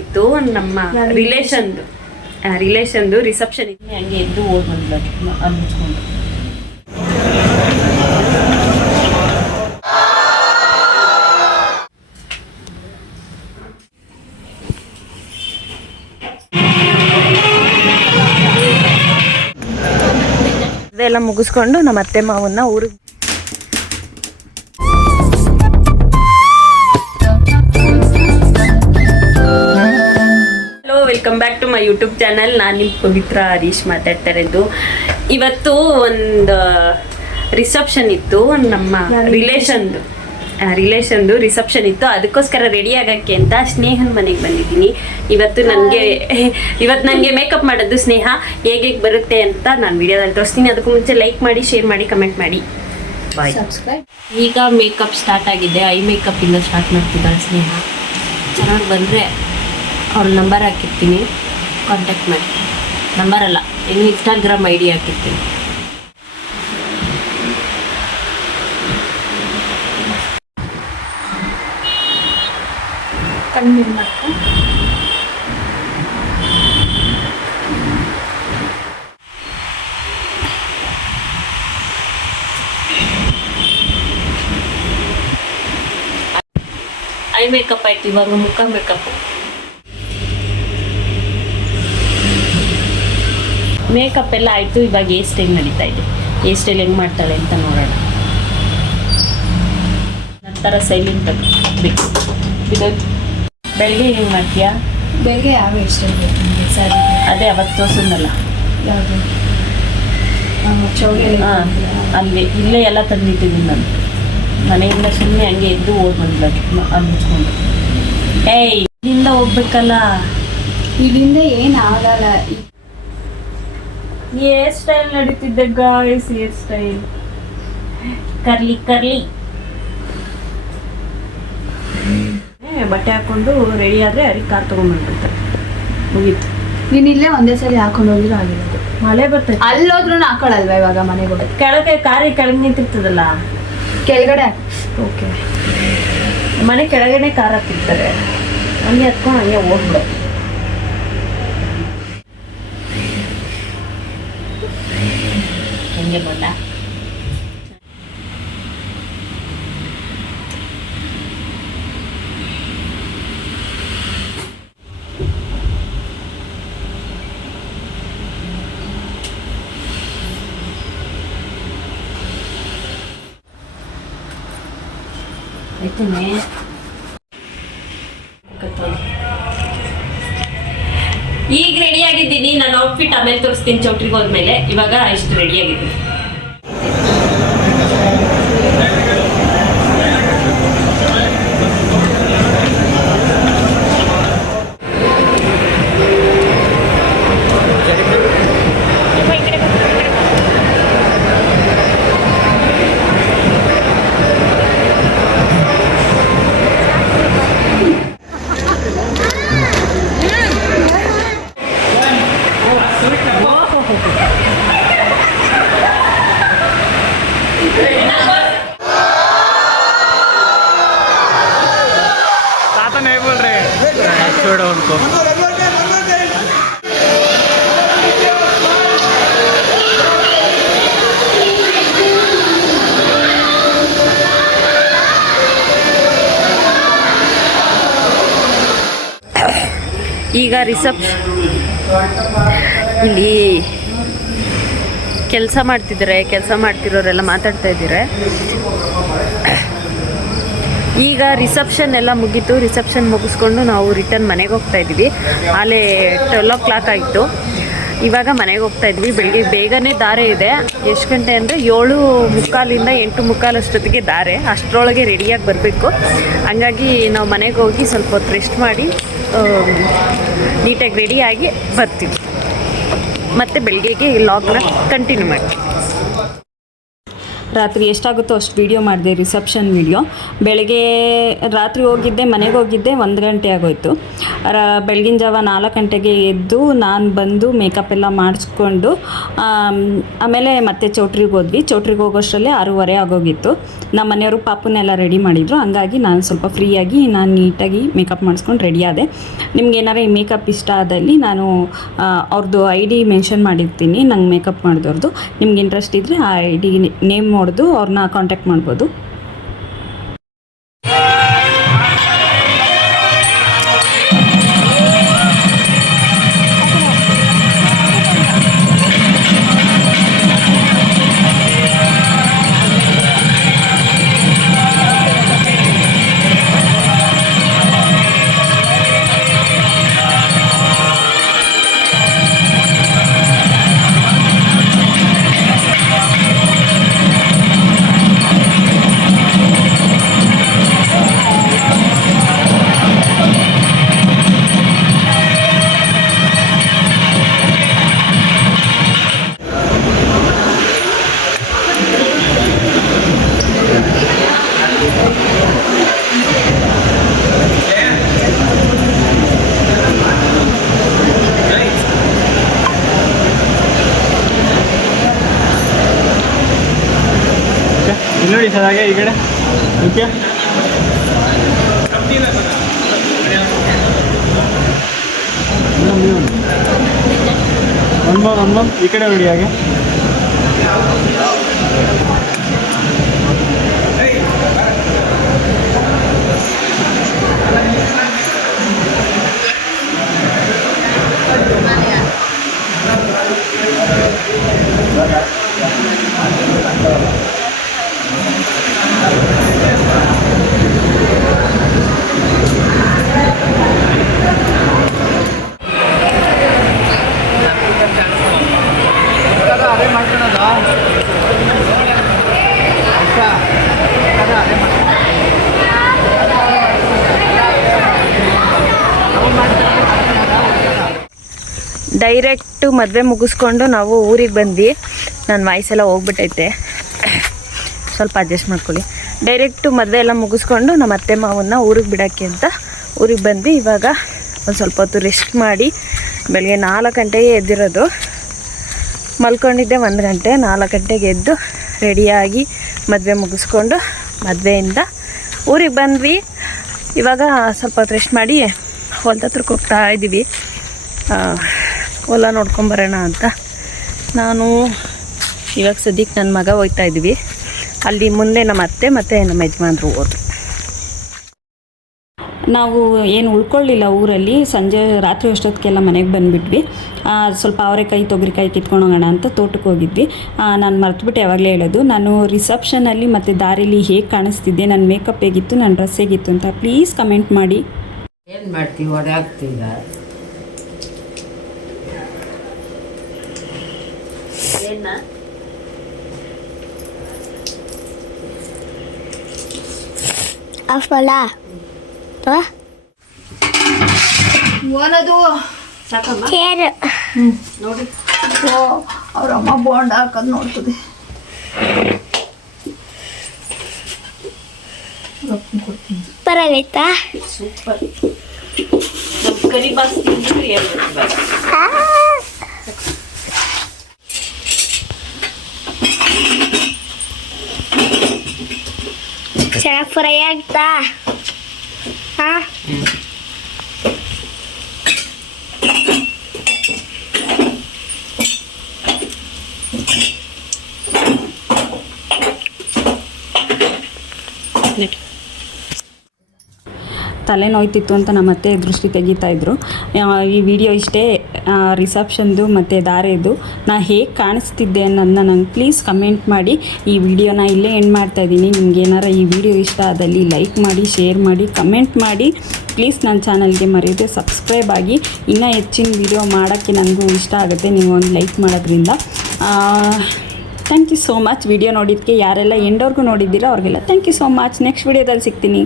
ಇತ್ತು ನಮ್ಮ ರಿಲೇಷನ್ದು ರಿಸೆಪ್ಷನ್ ಇತ್ತು. ಹಂಗೆ ಎದ್ದು ಓಡ್ ಬಂದ್ಲು ಮುಚ್ಕೊಂಡು. ಅದೆಲ್ಲ ಮುಗಿಸ್ಕೊಂಡು ನಮ್ಮ ಅತ್ತೆ ಮಾವನ್ನ ಊರಿಗೆ welcome back to my YouTube channel. ನಾನು ನಿಮ್ಮ ಪವಿತ್ರ ಹರೀಶ್ ಮಾತಾಡ್ತಾ ಇರೋದು. ಇವತ್ತು ಒಂದು ರಿಸೆಪ್ಷನ್ ಇತ್ತು, ನಮ್ಮ ರಿಲೇಷನ್ದು ರಿಸೆಪ್ಷನ್ ಇತ್ತು. ಅದಕ್ಕೋಸ್ಕರ ರೆಡಿ ಆಗೋಕ್ಕೆ ಅಂತ ಸ್ನೇಹನ ಮನೆಗೆ ಬಂದಿದ್ದೀನಿ. ಇವತ್ತು ನನಗೆ ಮೇಕಪ್ ಮಾಡೋದು ಸ್ನೇಹ ಹೇಗೆ ಬರುತ್ತೆ ಅಂತ ನಾನು ವಿಡಿಯೋದಲ್ಲಿ ತೋರಿಸ್ತೀನಿ. ಅದಕ್ಕೂ ಮುಂಚೆ ಲೈಕ್ ಮಾಡಿ, ಶೇರ್ ಮಾಡಿ, ಕಮೆಂಟ್ ಮಾಡಿ, ಬಾಯ್. ಸಬ್ಸ್ಕ್ರೈಬ್. ಈಗ ಮೇಕಪ್ ಸ್ಟಾರ್ಟ್ ಆಗಿದೆ. ಐ ಮೇಕಪ್ಪಿಂದ ಸ್ಟಾರ್ಟ್ ಮಾಡ್ತಿದ್ದಾಳೆ ಸ್ನೇಹ. ಚೆನ್ನಾಗಿ ಬಂದರೆ ಅವ್ರ ನಂಬರ್ ಹಾಕಿರ್ತೀನಿ, ಕಾಂಟ್ಯಾಕ್ಟ್ ಮಾಡಿ. ನಂಬರಲ್ಲ, ಇನ್ನು ಇನ್ಸ್ಟಾಗ್ರಾಮ್ ಐ ಡಿ ಹಾಕಿರ್ತೀನಿ. ಕಣ್ಣು ಮಾಡ್ತಾ ಐ ಮೇಕಪ್ ಆಯ್ತು, ಇವಾಗ ಮುಖ ಮೇಕಪ್. ಮೇಕಪ್ ಎಲ್ಲ ಆಯಿತು. ಇವಾಗ ಹೇರ್ ಸ್ಟೈಲ್ ನಡೀತಾ ಇದೆ. ಹೇರ್ ಸ್ಟೈಲ್ ಹೆಂಗೆ ಮಾಡ್ತಾಳೆ ಅಂತ ನೋಡೋಣ. ನಂತರ ಸೈಲೆಂಟ್ ಬೇಕು. ಇದು ಬೆಳಗ್ಗೆ ಹೆಂಗೆ ಮಾಡ್ತೀಯಾ? ಬೆಳಗ್ಗೆ ಯಾವ ಇಷ್ಟ ಸರಿ, ಅದೇ ಅವತ್ತು ತೋರ್ಸೋದಲ್ಲ. ಯಾವುದು? ಚೌಳಿ. ಹಾಂ, ಅಲ್ಲಿ ಇಲ್ಲೇ ಎಲ್ಲ ತಂದಿಟ್ಟಿದ್ದೀನಿ ನಾನು. ಮನೆಯಿಂದ ಸುಮ್ಮನೆ ಹಂಗೆ ಎದ್ದು ಓಡ್ ಬಂದ್ಲು ಮುಚ್ಕೊಂಡು. ಏಯ್, ಇಲ್ಲಿಂದ ಹೋಗ್ಬೇಕಲ್ಲ. ಇಲ್ಲಿಂದ ಏನಾಗಲ್ಲ. ಹೇರ್ ಸ್ಟೈಲ್ ನಡೀತಿದ್ದೆ ಗಾಯ್ಸ್. ಹೇರ್ ಸ್ಟೈಲ್ ಕರ್ಲಿ ಬಟ್ಟೆ ಹಾಕೊಂಡು ರೆಡಿ ಆದರೆ ಅಲ್ಲಿ ಕಾರ್ ತೊಗೊಂಡ್ಬಂದ್ಬಿಡ್ತಾರೆ. ಮುಗೀತು. ನೀನು ಇಲ್ಲೇ ಒಂದೇ ಸಲ ಹಾಕೊಂಡು ಹೋಗಿರೋ ಆಗಿರೋದು. ಮಳೆ ಬರ್ತೈತೆ. ಅಲ್ಲೋದ್ರೂ ಹಾಕೊಳ್ಳಲ್ವಾ ಇವಾಗ ಮನೆಗೆ ಹೋಗಿ? ಕೆಳಗೆ ಕೆಳಗೆ ನಿಂತಿರ್ತದಲ್ಲ, ಕೆಳಗಡೆ. ಓಕೆ, ಮನೆ ಕೆಳಗಡೆ ಕಾರ್ ಹಾಕಿರ್ತಾರೆ. ಹಂಗೆ ಹತ್ಕೊಂಡು ಹಂಗೆ ಹೋಗ್ಬಿಡು. ಹಂಗೆ ಬಂದ. ಆಯ್ತೇನೆ. ಈಗ ರೆಡಿ ಆಗಿದ್ದೀನಿ. ನಾನು ಔಟ್ಫಿಟ್ ಆಮೇಲೆ ತೋರಿಸ್ತೀನಿ ಚೌಟ್ರಿಗೆ ಹೋದ್ಮೇಲೆ. ಇವಾಗ ಇಷ್ಟು ರೆಡಿ ಆಗಿದ್ದೀನಿ. ಈಗ ರಿಸೆಪ್ಷನ್ ಇಲ್ಲಿ ಕೆಲಸ ಮಾಡ್ತಿರೋರೆಲ್ಲ ಮಾತಾಡ್ತಾ ಇದ್ದಾರೆ. ಈಗ ರಿಸೆಪ್ಷನ್ ಎಲ್ಲ ಮುಗೀತು. ರಿಸೆಪ್ಷನ್ ಮುಗಿಸ್ಕೊಂಡು ನಾವು ರಿಟರ್ನ್ ಮನೆಗೆ ಹೋಗ್ತಾ ಇದ್ವಿ. ಆಲೇ 12 o'clock ಆಯಿತು. ಇವಾಗ ಮನೆಗೆ ಹೋಗ್ತಾ ಇದ್ವಿ. ಬೆಳಿಗ್ಗೆ ಬೇಗನೆ ದಾರೆ ಇದೆ. ಎಷ್ಟು ಗಂಟೆ ಅಂದರೆ 7:45 8:45 ಅಷ್ಟೊತ್ತಿಗೆ ದಾರೆ. ಅಷ್ಟರೊಳಗೆ ರೆಡಿಯಾಗಿ ಬರಬೇಕು. ಹಂಗಾಗಿ ನಾವು ಮನೆಗೆ ಹೋಗಿ ಸ್ವಲ್ಪ ಹೊತ್ತು ರೆಸ್ಟ್ ಮಾಡಿ ನೀಟಾಗಿ ರೆಡಿಯಾಗಿ ಬರ್ತೀವಿ. ಮತ್ತು ಬೆಳಗ್ಗೆಗೆ ಲಾಗ್ನ ಕಂಟಿನ್ಯೂ ಮಾಡ್ತೀವಿ. ರಾತ್ರಿ ಎಷ್ಟಾಗುತ್ತೋ ಅಷ್ಟು ವೀಡಿಯೋ ಮಾಡಿದೆ, ರಿಸೆಪ್ಷನ್ ವೀಡಿಯೋ. ಬೆಳಗ್ಗೆ ರಾತ್ರಿ ಹೋಗಿದ್ದೆ, ಮನೆಗೆ ಹೋಗಿದ್ದೆ 1 ಗಂಟೆ ಆಗೋಯ್ತು. ಬೆಳಗಿನ ಜಾವ 4 ಗಂಟೆಗೆ ಎದ್ದು ನಾನು ಬಂದು ಮೇಕಪ್ ಎಲ್ಲ ಮಾಡಿಸ್ಕೊಂಡು ಆಮೇಲೆ ಮತ್ತೆ ಚೌಟ್ರಿಗೆ ಹೋದ್ವಿ. ಚೌಟ್ರಿಗೆ ಹೋಗೋಷ್ಟರಲ್ಲೇ 6:30 ಆಗೋಗಿತ್ತು. ನಮ್ಮ ಮನೆಯವರು ಪಾಪನ್ನೆಲ್ಲ ರೆಡಿ ಮಾಡಿದರು. ಹಂಗಾಗಿ ನಾನು ಸ್ವಲ್ಪ ಫ್ರೀಯಾಗಿ ನಾನು ನೀಟಾಗಿ ಮೇಕಪ್ ಮಾಡಿಸ್ಕೊಂಡು ರೆಡಿ ಆದೆ. ನಿಮ್ಗೆ ಏನಾರು ಈ ಮೇಕಪ್ ಇಷ್ಟ ಆದಲ್ಲಿ ನಾನು ಅವ್ರದ್ದು ID ಮೆನ್ಷನ್ ಮಾಡಿರ್ತೀನಿ, ನಂಗೆ ಮೇಕಪ್ ಮಾಡಿದವ್ರದ್ದು. ನಿಮ್ಗೆ ಇಂಟ್ರೆಸ್ಟ್ ಇದ್ದರೆ ಆ ID ನೇಮ್ ನೋಡಿದು ಅವ್ರನ್ನ ಕಾಂಟ್ಯಾಕ್ಟ್ ಮಾಡ್ಬೋದು. ನೋಡಿ ಸರ್, ಹಾಗೆ ಈ ಕಡೆ ಓಕೆ. ಒಂದು ಈ ಕಡೆ ನೋಡಿ ಹಾಗೆ. ಡೈರೆಕ್ಟು ಮದುವೆ ಮುಗಿಸ್ಕೊಂಡು ನಾವು ಊರಿಗೆ ಬಂದ್ವಿ. ನನ್ನ ವಾಯ್ಸೆಲ್ಲ ಹೋಗ್ಬಿಟ್ಟೈತೆ, ಸ್ವಲ್ಪ ಅಡ್ಜಸ್ಟ್ ಮಾಡ್ಕೊಳ್ಳಿ. ಡೈರೆಕ್ಟು ಮದುವೆ ಎಲ್ಲ ಮುಗಿಸ್ಕೊಂಡು ನಮ್ಮ ಅತ್ತೆ ಮಾವನ್ನ ಊರಿಗೆ ಬಿಡೋಕ್ಕೆ ಅಂತ ಊರಿಗೆ ಬಂದ್ವಿ. ಇವಾಗ ಒಂದು ಸ್ವಲ್ಪ ಹೊತ್ತು ರೆಸ್ಟ್ ಮಾಡಿ ಬೆಳಗ್ಗೆ 4 ಗಂಟೆಗೆ ಎದ್ದಿರೋದು. ಮಲ್ಕೊಂಡಿದ್ದೆ 1 ಗಂಟೆ. 4 ಗಂಟೆಗೆ ಎದ್ದು ರೆಡಿಯಾಗಿ ಮದುವೆ ಮುಗಿಸ್ಕೊಂಡು ಮದುವೆಯಿಂದ ಊರಿಗೆ ಬಂದ್ವಿ. ಇವಾಗ ಸ್ವಲ್ಪ ಹೊತ್ತು ರೆಸ್ಟ್ ಮಾಡಿ ಹೊಲ್ದ ಹತ್ರಕ್ಕೆ ಹೋಗ್ತಾ ಇದ್ದೀವಿ. ಹೊಲ ನೋಡ್ಕೊಂಬರೋಣ ಅಂತ. ನಾನು ಇವಾಗ ಸದ್ಯಕ್ಕೆ ನನ್ನ ಮಗ ಹೋಗ್ತಾ ಇದ್ವಿ. ಅಲ್ಲಿ ಮುಂದೆ ನಮ್ಮ ಅತ್ತೆ ಮತ್ತು ನಮ್ಮ ಯಜಮಾನ್ರು ಹೋದ್ರು. ನಾವು ಏನು ಉಳ್ಕೊಳ್ಳಿಲ್ಲ ಊರಲ್ಲಿ. ಸಂಜೆ ರಾತ್ರಿ ಅಷ್ಟೊತ್ತಿಗೆಲ್ಲ ಮನೆಗೆ ಬಂದುಬಿಟ್ವಿ. ಸ್ವಲ್ಪ ಅವರೆಕಾಯಿ ತೊಗರಿಕಾಯಿ ಕಿತ್ಕೊಂಡು ಹೋಗೋಣ ಅಂತ ತೋಟಕ್ಕೆ ಹೋಗಿದ್ವಿ. ನಾನು ಮರ್ತುಬಿಟ್ಟು ಯಾವಾಗಲೇ ಹೇಳೋದು, ನಾನು ರಿಸೆಪ್ಷನಲ್ಲಿ ಮತ್ತು ದಾರಿಲಿ ಹೇಗೆ ಕಾಣಿಸ್ತಿದ್ದೆ, ನನ್ನ ಮೇಕಪ್ ಹೇಗಿತ್ತು, ನನ್ನ ಡ್ರೆಸ್ ಹೇಗಿತ್ತು ಅಂತ ಪ್ಲೀಸ್ ಕಮೆಂಟ್ ಮಾಡಿ. ಏನು ಮಾಡ್ತೀವಿ, ಒಡೆ ಆಗ್ತೀಗ ಓನದು ನೋಡಿ, ಅವ್ರ ಅಮ್ಮ ಬೋಂಡ ಹಾಕೋದು ನೋಡ್ತದೆ. ಪರವಾಯ್ತಾ? ಸೂಪರ್. ಕರಿ ಬಾಸ್ ತಿಂದಿದ್ರೆ ಚೆನ್ನಾಗಿ ಫ್ರೈ ಆಗ್ತಾ? ಹಾಂ, ತಲೆನೋಯ್ತಿತ್ತು ಅಂತ ನಮ್ಮ ಅತ್ತೆ ದೃಷ್ಟಿ ತೆಗಿತಾಯಿದ್ರು. ಈ ವಿಡಿಯೋ ಇಷ್ಟೇ. ರಿಸೆಪ್ಷನ್ದು ಮತ್ತು ದಾರೆದು ನಾ ಹೇಗೆ ಕಾಣಿಸ್ತಿದ್ದೆ ಅನ್ನೋದನ್ನ ನಂಗೆ ಪ್ಲೀಸ್ ಕಮೆಂಟ್ ಮಾಡಿ. ಈ ವಿಡಿಯೋನ ಇಲ್ಲೇ ಎಂಡ್ ಮಾಡ್ತಾಯಿದ್ದೀನಿ. ನಿಮ್ಗೆ ಏನಾರ ಈ ವಿಡಿಯೋ ಇಷ್ಟ ಆದಲ್ಲಿ ಲೈಕ್ ಮಾಡಿ, ಶೇರ್ ಮಾಡಿ, ಕಮೆಂಟ್ ಮಾಡಿ. ಪ್ಲೀಸ್ ನನ್ನ ಚಾನಲ್ಗೆ ಮರೆಯದೆ ಸಬ್ಸ್ಕ್ರೈಬ್ ಆಗಿ. ಇನ್ನೂ ಹೆಚ್ಚಿನ ವಿಡಿಯೋ ಮಾಡೋಕ್ಕೆ ನನಗೂ ಇಷ್ಟ ಆಗುತ್ತೆ ನೀವು ಒಂದು ಲೈಕ್ ಮಾಡೋದ್ರಿಂದ. Thank you so much. Video ನೋಡಿದ್ದಕ್ಕೆ ಯಾರೆಲ್ಲ ಎಂಡವರೆಗೂ ನೋಡಿದ್ದೀರಾ ಅವ್ರಿಗೆಲ್ಲ thank you so much. Next ವಿಡಿಯೋದಲ್ಲಿ ಸಿಗ್ತೀನಿ.